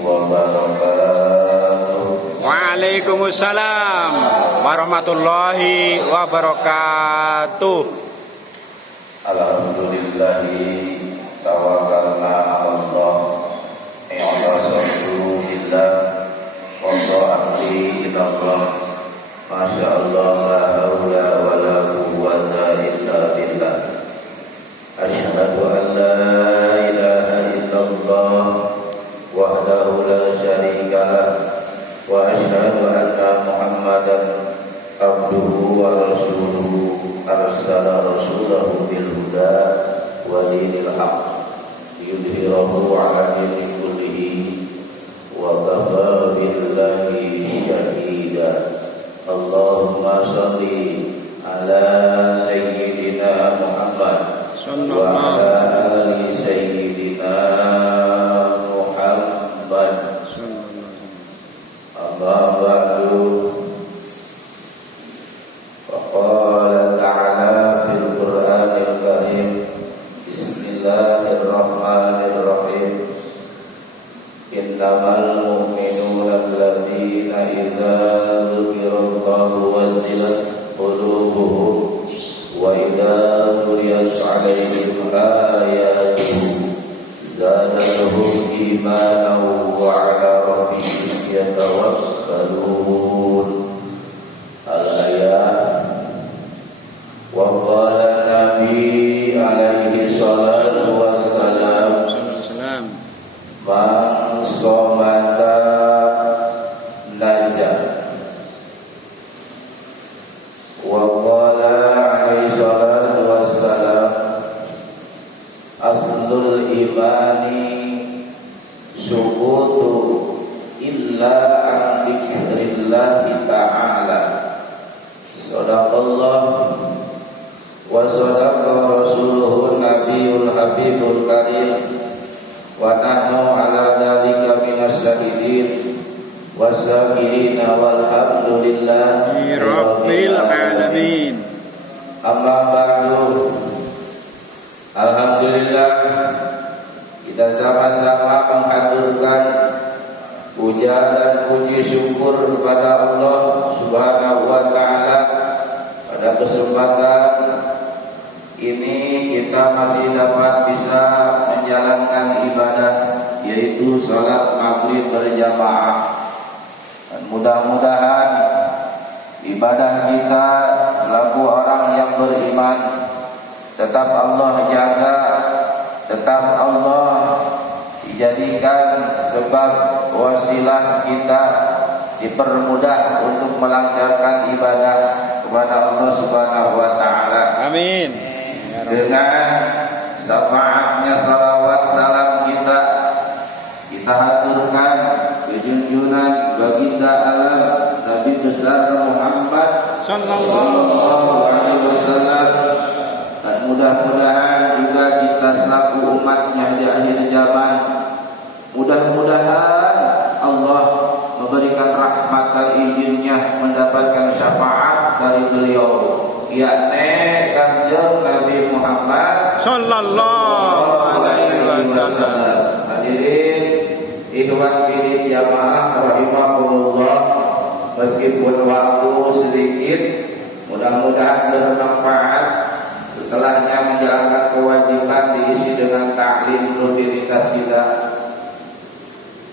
wabarakatuh. Waalaikumsalam warahmatullahi wabarakatuh. Alhamdulillahi tawakkalna 'alallah i'tasadu billah wa ta'ati ilallah. Masya Allah, la haula wa la quwwata illa billah. Asyhadu an la ilaha illallah wahdahu la syarika lah wa asyhadu anna Muhammadan abduhu wa rasuluhu arsala rasulahu bil huda wa dinil haqq yudhhirahu 'ala dini kullihi wa kafa billahi shahida. Allahumma shalli ala sayyidina Muhammad wa ala ali sayyidina Muhammad. Amma ba'du. Faqala ta'ala fil Qur'anil Karim. Bismillahirrahmanirrahim. Innamal mu'minuna alladzina idza dzukirallahu wazilat qulubuhum wa idza tuliyat 'alaihim ayatuhu zadatuhum imanan wa 'ala rabbihim yatawakkalun. Al-ayat. Wa qala Nabi alaihi salatu wassalam, man somata najah. Wa qala alaihi salatu wassalam, aslul imani subutu illa an dzikrillahi ta'ala. Sadaqallah wa sadaqa rasuluhun nabiyul habibul karim wa nahnu ala dzalika minas syahidin wasabirina walhamdulillahi rabbil alamin. Amma ba'du. Alhamdulillah, kita sama-sama menghaturkan puja dan puji syukur kepada Allah Subhanahu wa taala. Pada kesempatan ini kita masih dapat bisa menjalankan ibadah, yaitu sholat maghrib berjamaah. Dan mudah-mudahan ibadah kita selaku orang yang beriman tetap Allah jaga, tetap Allah dijadikan sebab wasilah kita dipermudah untuk melancarkan ibadah kepada Allah Subhanahu wa taala. Amin. Dengan syafaatnya salawat salam kita haturkan kejunjungan baginda alam Nabi besar Muhammad sallallahu alaihi wasallam. Dan mudah-mudahan juga kita selaku umatnya di akhir zaman, mudah-mudahan Allah memberikan rahmat dan izinnya mendapatkan syafaat dari beliau, yakni Kanjeng Nabi Muhammad sallallahu alaihi wasallam. Hadirin ikhwan fillah jamaah rahimakumullah, meskipun waktu sedikit, mudah-mudahan bermanfaat. Setelahnya menjalankan kewajiban diisi dengan taklim rutinitas kita.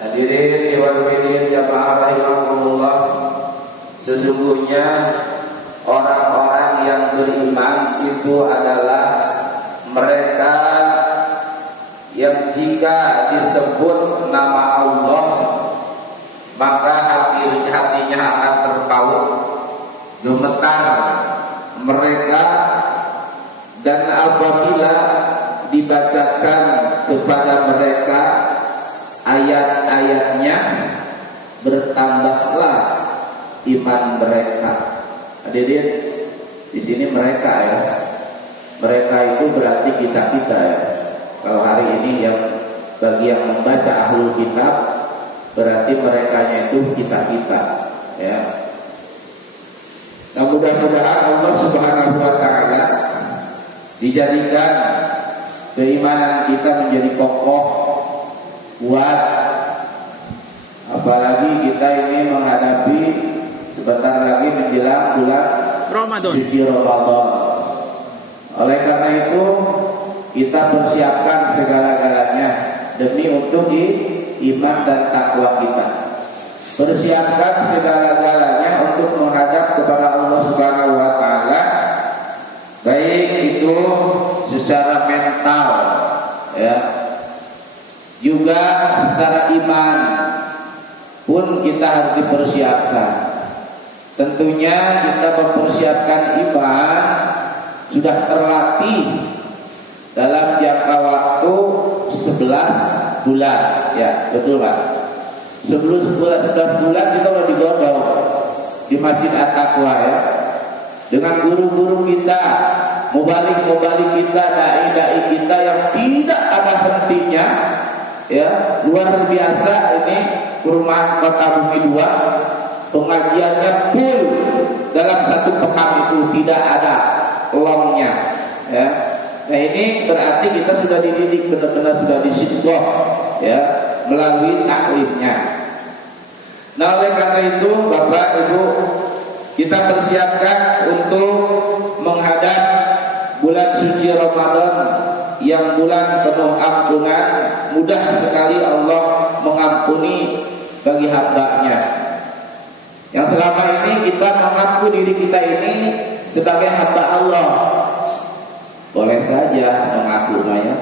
Hadirin ikhwan fillah jamaah rahimakumullah, sesungguhnya orang-orang yang beriman itu adalah mereka yang jika disebut nama Allah maka hatinya akan terpaut, gemetar mereka, dan apabila dibacakan kepada mereka ayat-ayatnya bertambahlah iman mereka. Hadirin, di sini mereka ya. Mereka itu berarti kita ya. Kalau hari ini yang bagi yang membaca ahlul kitab, berarti merekanya itu kita ya. Nah, mudah-mudahan Allah Subhanahu wa taala dijadikan keimanan kita menjadi kokoh, kuat, Apalagi kita ini menghadapi sebentar lagi menjelang bulan Ramadan. suci Ramadan. Oleh karena itu kita persiapkan segala-galanya demi untuk iman dan takwa kita. Persiapkan segala-galanya untuk menghadap kepada Allah Subhanahu wa taala, baik itu secara mental ya, juga secara iman pun kita harus dipersiapkan. Tentunya kita mempersiapkan iman sudah terlatih dalam jangka waktu 11 bulan ya, betul Pak? Sebelum 11 bulan kita udah digodong di Masjid At-Taqwa ya, dengan guru-guru kita, mubalik-mubalik kita, dai-dai kita yang tidak ada hentinya ya, luar biasa. Ini Perumahan Kota Bumi 2 pengajiannya full dalam satu pekan itu, tidak ada longnya ya. Nah ini berarti kita sudah dididik, benar-benar sudah disidqoh ya, melalui taklimnya. Nah oleh karena itu Bapak Ibu, kita persiapkan untuk menghadap bulan suci Ramadan yang bulan penuh ampunan. Mudah sekali Allah mengampuni bagi hamba-Nya. Yang selama ini kita mengaku diri kita ini sebagai hamba Allah. Boleh saja mengaku ya,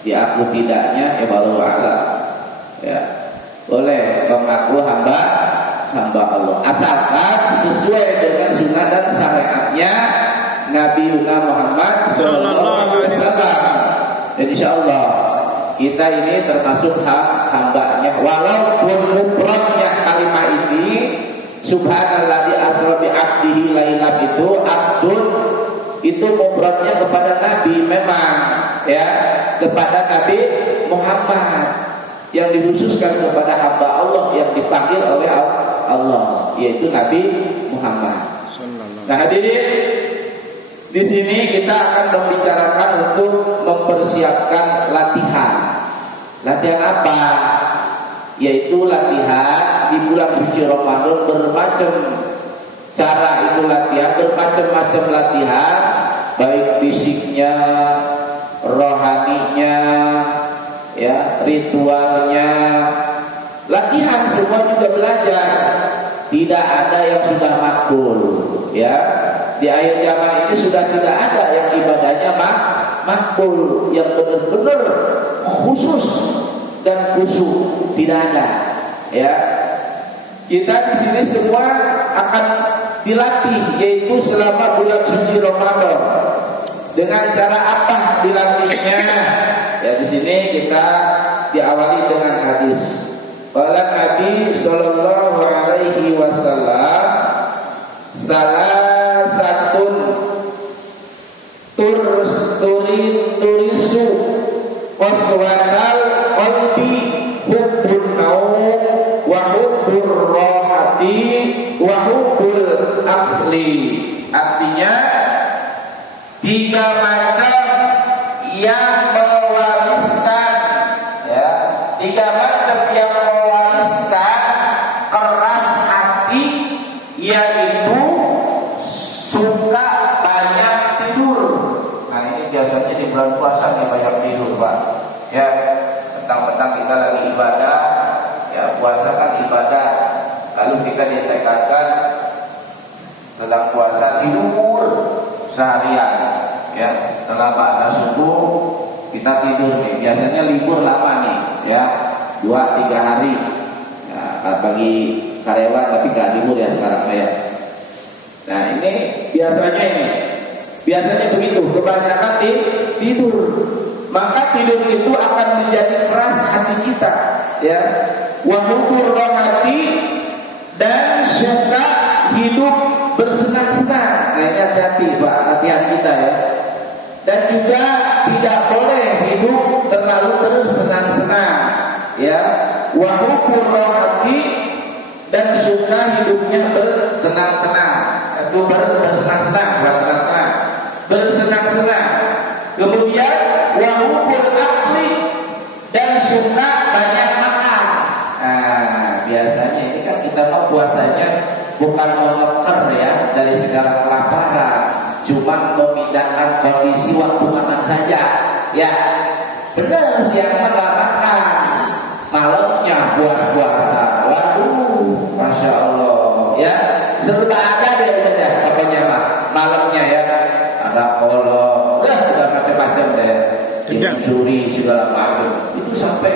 diaku tidaknya walau a'lam ya. Boleh mengaku hamba Allah asalkan sesuai dengan sunnah dan syariatnya Nabi Muhammad sallallahu alaihi wasallam. Dan insyaallah kita ini termasuk hamba-Nya, walaupun mufradnya kalimat ini subhanalladzi asra bi 'abdihi lailan, itu abdun itu mufradnya kepada Nabi memang ya, kepada Nabi Muhammad, yang dikhususkan kepada hamba Allah yang dipanggil oleh Allah, yaitu Nabi Muhammad. Nah hadirin, di sini kita akan membicarakan untuk mempersiapkan latihan. Latihan apa? Yaitu latihan di bulan suci Ramadan. Bermacam cara itu latihan, bermacam-macam latihan, baik fisiknya, rohaninya, ya, ritualnya. Latihan semua juga belajar. Tidak ada yang sudah makbul, ya. Di akhir zaman ini sudah tidak ada yang ibadahnya makbul, yang benar-benar khusus dan khusyuk, tidak ada. Ya, kita di sini semua akan dilatih, yaitu selama bulan suci Ramadan. Dengan cara apa dilatihnya? Ya, di sini kita diawali dengan hadis. Qala Nabi sallallahu alaihi wasallam, salah satun turisu qaswatal qalbi hubbun naum wa hubbur rahati wa hubbul akhli. Artinya 3 macam yang mewariskan, ya, 3 macam yang mewariskan keras hati, yaitu suka banyak tidur. Nah ini biasanya di bulan puasa nih banyak tidur Pak. Ya, petang-petang kita lagi ibadah, ya puasa kan ibadah, lalu kita ditekadkan setelah puasa tidur seharian, ya. Setelah ba'da subuh kita tidur nih. Biasanya libur lama nih, ya, 2-3 hari. Ya, bagi karyawan tapi gak libur ya sekarang ya. Nah ini biasanya begitu, kebanyakan tidur. Maka tidur itu akan menjadi keras hati kita, ya. Wa hubbur rahati, dan suka hidup bersenang-senang. Nah ini hati-hati Pak, latihan kita ya. Dan juga tidak boleh hidup terlalu bersenang-senang, ya. Wa hubbur rahati, dan suka hidupnya bertenang-tenang. Itu bersenang-senang, bukan tenang-tenang, bersenang-senang. Kemudian wa hubbul akli, dan suka banyak makan. Nah biasanya bahwasanya bukan mengeker ya dari segala kelaparan, cuma memindahkan kondisi waktu makan saja. Ya, benar, siang nggak makan, malamnya puasa. Waduh, masya Allah, ya serba ada deh udah pokoknya mah. Malamnya ya ada kolok, udah macam-macam deh, curi segala macam, itu sampai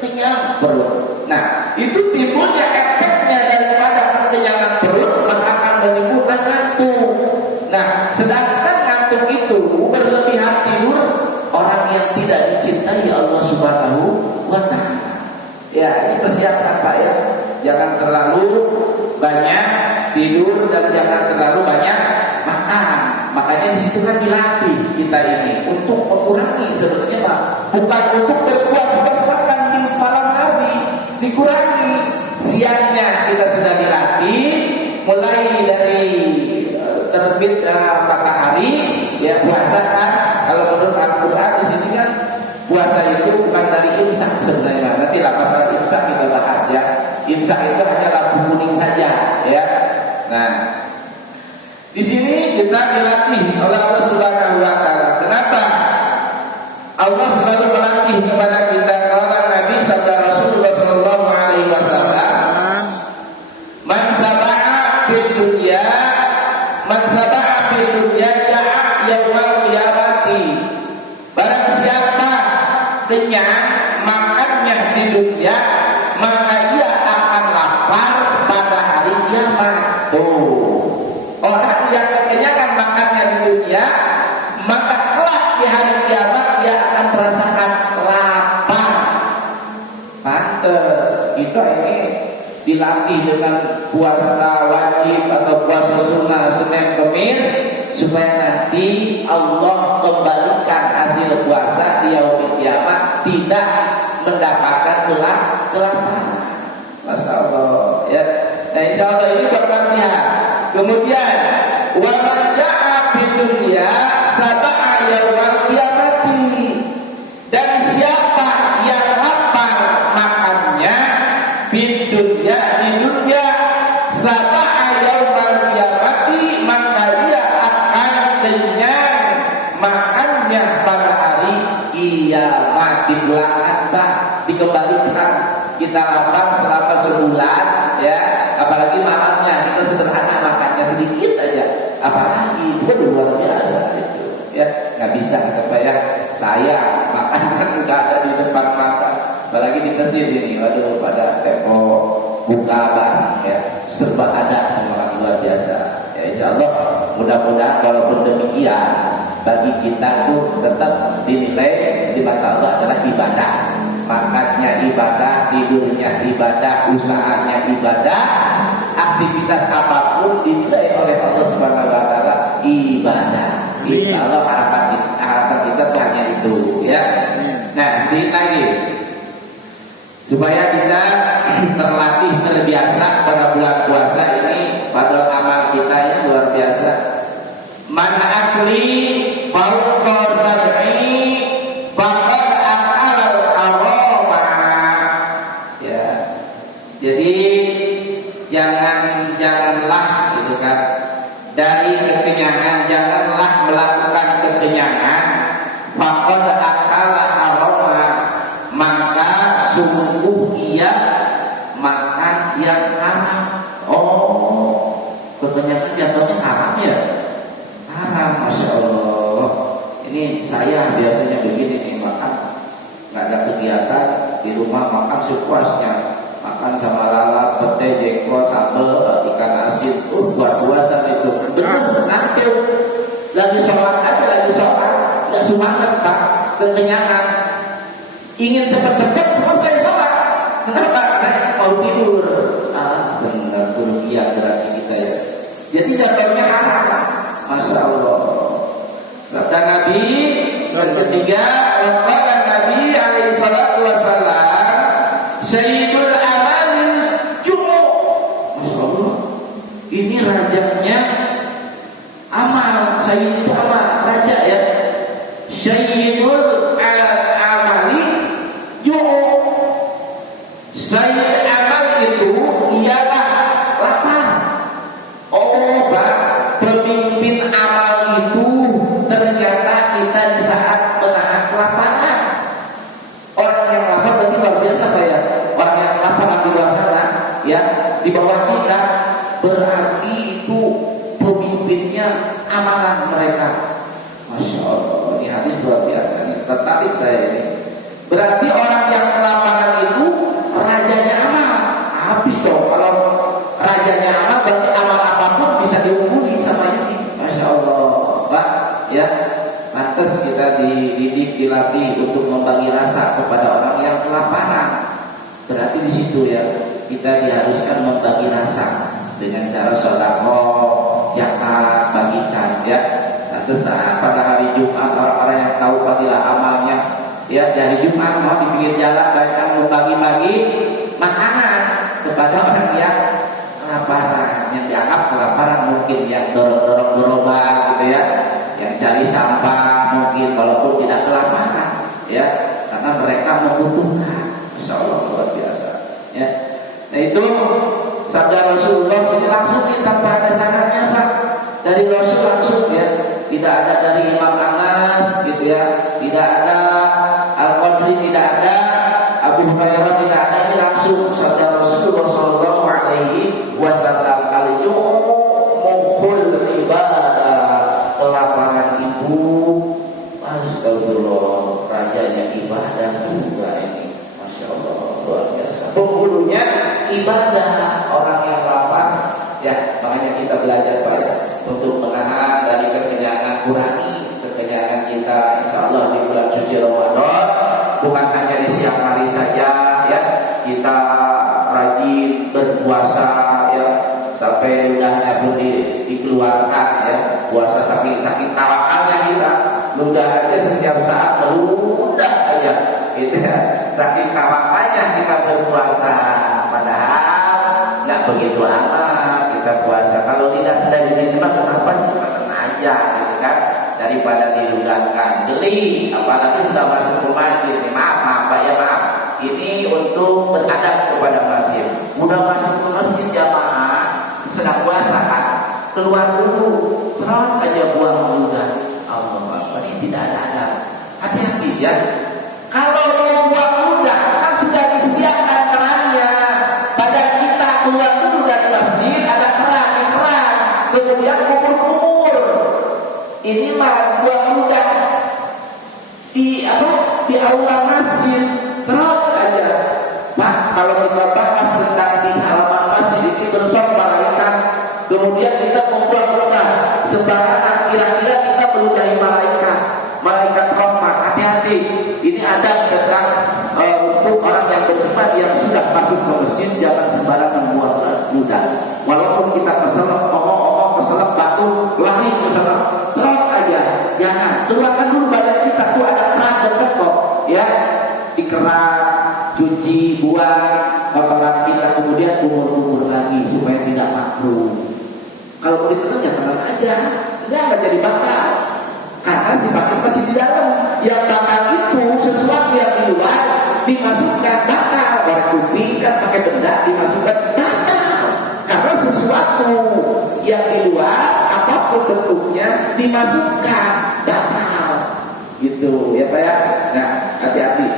kenyang perut. Nah, itu timbulnya efeknya daripada kekenyangan perut, maka akan menimbulkan ngantuk. Nah, sedangkan ngantuk itu berlebihan tidur orang yang tidak dicintai Allah Subhanahu wa Ta'ala. Ya, ini persiapan Pak ya. Jangan terlalu banyak tidur dan jangan terlalu banyak makan. Makanya di situ kan dilatih kita ini untuk mengurangi sebenarnya Pak, bukan untuk berpuas-puas makan di malam hari, dikurangi. Siangnya kita sudah dilatih mulai dari terbit matahari ya, puasa kan. Kalau menurut Al-Quran di sini kan puasa itu bukan dari imsak sebenarnya. Nanti masalah imsak kita bahas ya. Imsak itu hanya lampu kuning saja ya. Nah, di sini kita dilatih oleh Allah Subhanahu wa Ta'ala. Kenapa? Allah selalu melatih kepada kita. Kalau Nabi sabda Rasulullah sallallahu alaihi wasallam, "Man saba'a fid dunya, man saba'a fid dunya ja'a yaumal qiyamati." Barang siapa kenyang makannya di dunia, maka ia akan lapar pada hari kiamat. Tuh, orang yang kekenyangan makannya di dunia, maka kelak di hari kiamat dia akan merasakan lapar. Pantes kita ini dilatih dengan puasa wajib atau puasa sunnah Senin Kemis supaya nanti Allah kembalikan hasil puasa di yaumil kiamat tidak mendapatkan kelaparan. Masya Allah ya. Nah, insya Allah ini berlatihan. Kemudian wa man ja'a fid dunya saba'a yaumal qiyamati, dan siapa yang lapar makannya fid dunya di dunia, saba'a yaumal qiyamati, maka dia akan kenyang makannya pada hari kiamat. Dipulangkan Pak, dikembalikan. Kita lapar selama sebulan ya, apalagi malamnya kita sederhana makannya sedikit aja, apalagi itu luar biasa gitu ya. Nggak bisa apa ya, saya makan kan udah ada di depan mata, apalagi di masjid ini, waduh pada teko buka barang ya, serba ada, memang luar biasa ya. Insya Allah mudah-mudahan walaupun demikian bagi kita tuh tetap dinilai di mata Allah adalah ibadah. Makannya ibadah, tidurnya ibadah, usahanya ibadah, aktivitas apapun dinilai oleh Allah Subhanahu wa Ta'ala ibadah. Insya Allah harapan kita tuh hanya itu ya. Nah, lagi supaya kita terlatih terbiasa pada bulan puasa ini, pada amal kita yang luar biasa. Man akli fauqa sab'i faqad akala al-harama. Ya. Jadi janganlah gitu kan, dari kekenyangan janganlah melakukan kekenyangan. Faqad akala al-harama, maka sungguh ia makan yang haram. Oh, kekenyangan jatuhnya haram ya? Haram, Masya Allah. Ini saya biasanya begini nih, makan nggak ada kegiatan di rumah, makan sepuasnya, makan sama lalap, pete, jengkol, sambal, ikan asin, buat puasa itu benar ngantuk. Lagi sholat aja, nggak semangat Pak, kekenyangan, ingin cepat-cepat selesai sholat. Kenapa? Karena mau tidur. Benar kerugian berarti kita ya. Jadi jatuhnya haram. Masya Allah. Sabda Nabi yang ketiga, waqala Nabi alaihi salatu wassalam, sayyidul amalil jumu'. Masya Allah. Ini rajanya amal. Sayyid itu amal, raja ya. Sayyidul amali jumu'. Sayyid amal itu ialah biasa Pak ya. Orang yang lapangan di luar sana ya, di bawah kita, berarti itu pemimpinnya amanah mereka. Masya Allah, ini hadis luar biasa nih, tertarik saya ini. Berarti orang yang kelaparan itu rajanya aman. Habis dong, kalau rajanya aman berarti amal apapun bisa diungguli sama ini. Masya Allah, Pak ya. Pantas kita dididik, dilatih untuk membagi rasa kepada orang yang kelaparan. Berarti di situ ya, kita diharuskan membagi rasa dengan cara sedekah, zakat, bagikan ya. Terus pada hari Jumat orang-orang yang tahu fadilah amalnya ya, dari Jumat mau di pinggir jalan banyak membagi-bagi makanan kepada orang yang kelaparan, yang dianggap kelaparan, mungkin yang dorong-dorong gerobak gitu ya, yang cari sampah mungkin walaupun tidak kelaparan ya, karena mereka membutuhkan. Insya Allah luar biasa ya. Nah itu sabda Rasulullah sini langsung nih, tanpa ada sanadnya Pak, dari Rasul langsung ya, tidak ada dari Imam Anas gitu ya, tidak ada Al-Qadri, tidak ada Abu Hurairah, tidak ada, ini langsung sabda Rasulullah Shallallahu Alaihi Wasallam, al-ju'u ibadah, kelaparan ibu, astagfirullah, rajanya ibadah juga ini. Masya Allah, luar biasa. Penghulunya ibadah, orang yang lapar ya, makanya kita belajar Pak untuk menahan dari kekenyangan, kurangi kekenyangan kita. Insya Allah di bulan suci Ramadan bukan hanya di siang hari saja ya, kita rajin berpuasa ya, sampai ludahnya pun dikeluarkan ya, puasa saking tawakalnya kita, ludah aja setiap saat meludah aja gitu ya, saking tawakalnya kita berpuasa, padahal nggak begitu amat kita puasa. Kalau tidak sudah diterima, kenapa sih makan aja gitu kan, daripada diludahkan. Geli, apalagi sudah masuk ke masjid. Maaf Pak ya, maaf. Ini untuk beradab kepada masjid. Udah masuk ke masjid jamaah, sedang puasa kan, keluar dulu, serot aja buang ludah. Allah Akbar, ini tidak ada. Hati-hati ya. Kalau mau buang ludah, kan sudah disediakan kerannya. Pada kita keluar dulu dari masjid, ada keran, kemudian kumur-kumur. Ini mah buang ludah di aula masjid, serot aja. Pak, kalau kita bahas tentang di halaman masjid ini bersama malaikat, kemudian kita membuang ludah sembarangan, kira-kira kita meludahi malaikat rahmat. Hati-hati, ini ada tentang untuk orang yang beriman yang sudah masuk ke masjid, jangan sembarangan buang ludah. Walaupun kita keselak, omong-omong keselak, batu, lari keselak, serot aja. Jangan, keluarkan dulu badan kita, tuh ada keran dekat kok ya, dikerak, cuci, buang kotoran kita, kemudian kumur-kumur lagi supaya tidak makruh. Kalau mau ditekan ya tenang aja, jangan jadi bakal, karena sifatnya masih di dalam. Yang bakal itu sesuatu yang di luar dimasukkan bakal, orang kuping kan pakai benda dimasukkan bakal, karena sesuatu yang di luar apapun bentuknya dimasukkan bakal gitu ya Pak ya. Nah hati-hati.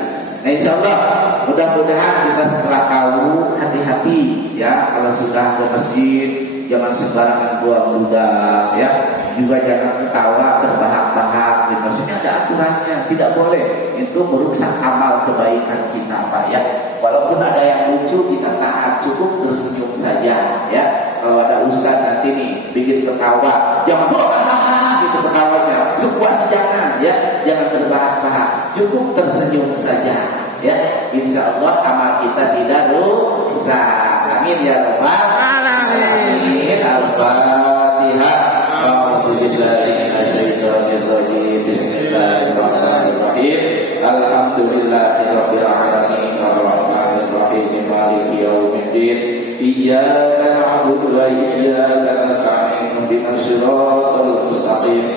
Nah insya Allah mudah-mudahan kita setelah tahu, hati-hati ya, kalau sudah ke masjid jangan sembarangan buang ludah ya, juga jangan ketawa terbahak-bahak gitu. Maksudnya ada aturannya, tidak boleh, itu merusak amal kebaikan kita Pak ya. Walaupun ada yang lucu kita tahan, cukup tersenyum saja ya. Kalau ada ustaz nanti nih bikin ketawa, jangan gitu ketawanya, sepuas jangan ya, jangan terbahak-bahak, cukup tersenyum saja ya. Insya Allah amal kita tidak rusak. Amin ya rabbal alamin. Al-Fatihah. Bismillahirrahmanirrahim. Alhamdulillahirabbil alamin arrahmanir rahim maliki yaumiddin. Iyyaka na'budu wa iyyaka nasta'in. Ihdinas siratal mustaqim.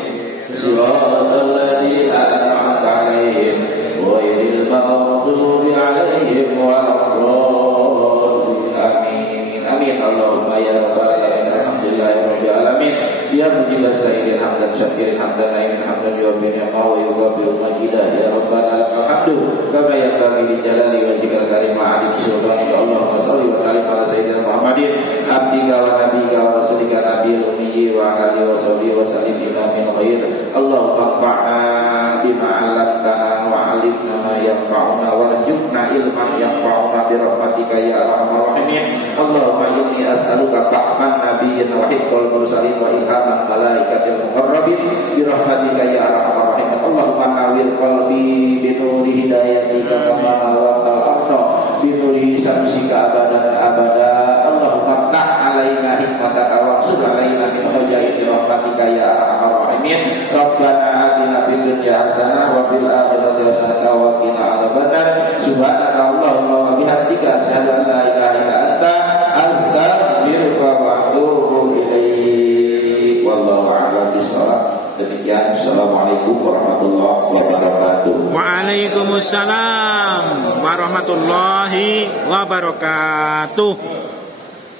Siratal ladzina an'amta 'alaihim ghairil maghdubi 'alaihim waladdallin. Amin. Amin. Allahumma ya rabbal alamin. Alhamdulillahirabbil alamin. Ya mujibas sa'ilin hamdan syakirin hamdan naimin hamdan yuwaffiqu wa yuwaffiqu majidah ya rabbana lakal hamdu kama yanbaghi li jalali wajhikal karim anfa'na bima 'allamtana wa 'allimna ma yanfa'una warzuqna ilman yanfa'una bi rahmatika ya arhamar rahimin. Allahumma inni as'aluka fahman nabiyyin wa hifdzal mursalin wa ilhaman malaikatil muqarrabin bi rahmatika ya arhamar rahimin. Allahumma nawwir qalbi bi nuri hidayatika kama nawwartal ardha bi nuri syamsika abadan abada. Allahumma ftah 'alaina hikmataka wa ansur 'alaina min hujaiti rahmatika ya arhamar rahimin. Rabbana atina fid dunya hasanah wa fil akhirati hasanah wa qina adzabannar. Subhanaka Allahumma wa bihamdika asyhadu an la ilaha illa anta astaghfiruka wa atubu ilaik. Wallahu a'lam bishawab. Demikian, assalamualaikum warahmatullahi wabarakatuh. Waalaikumsalam warahmatullahi wabarakatuh.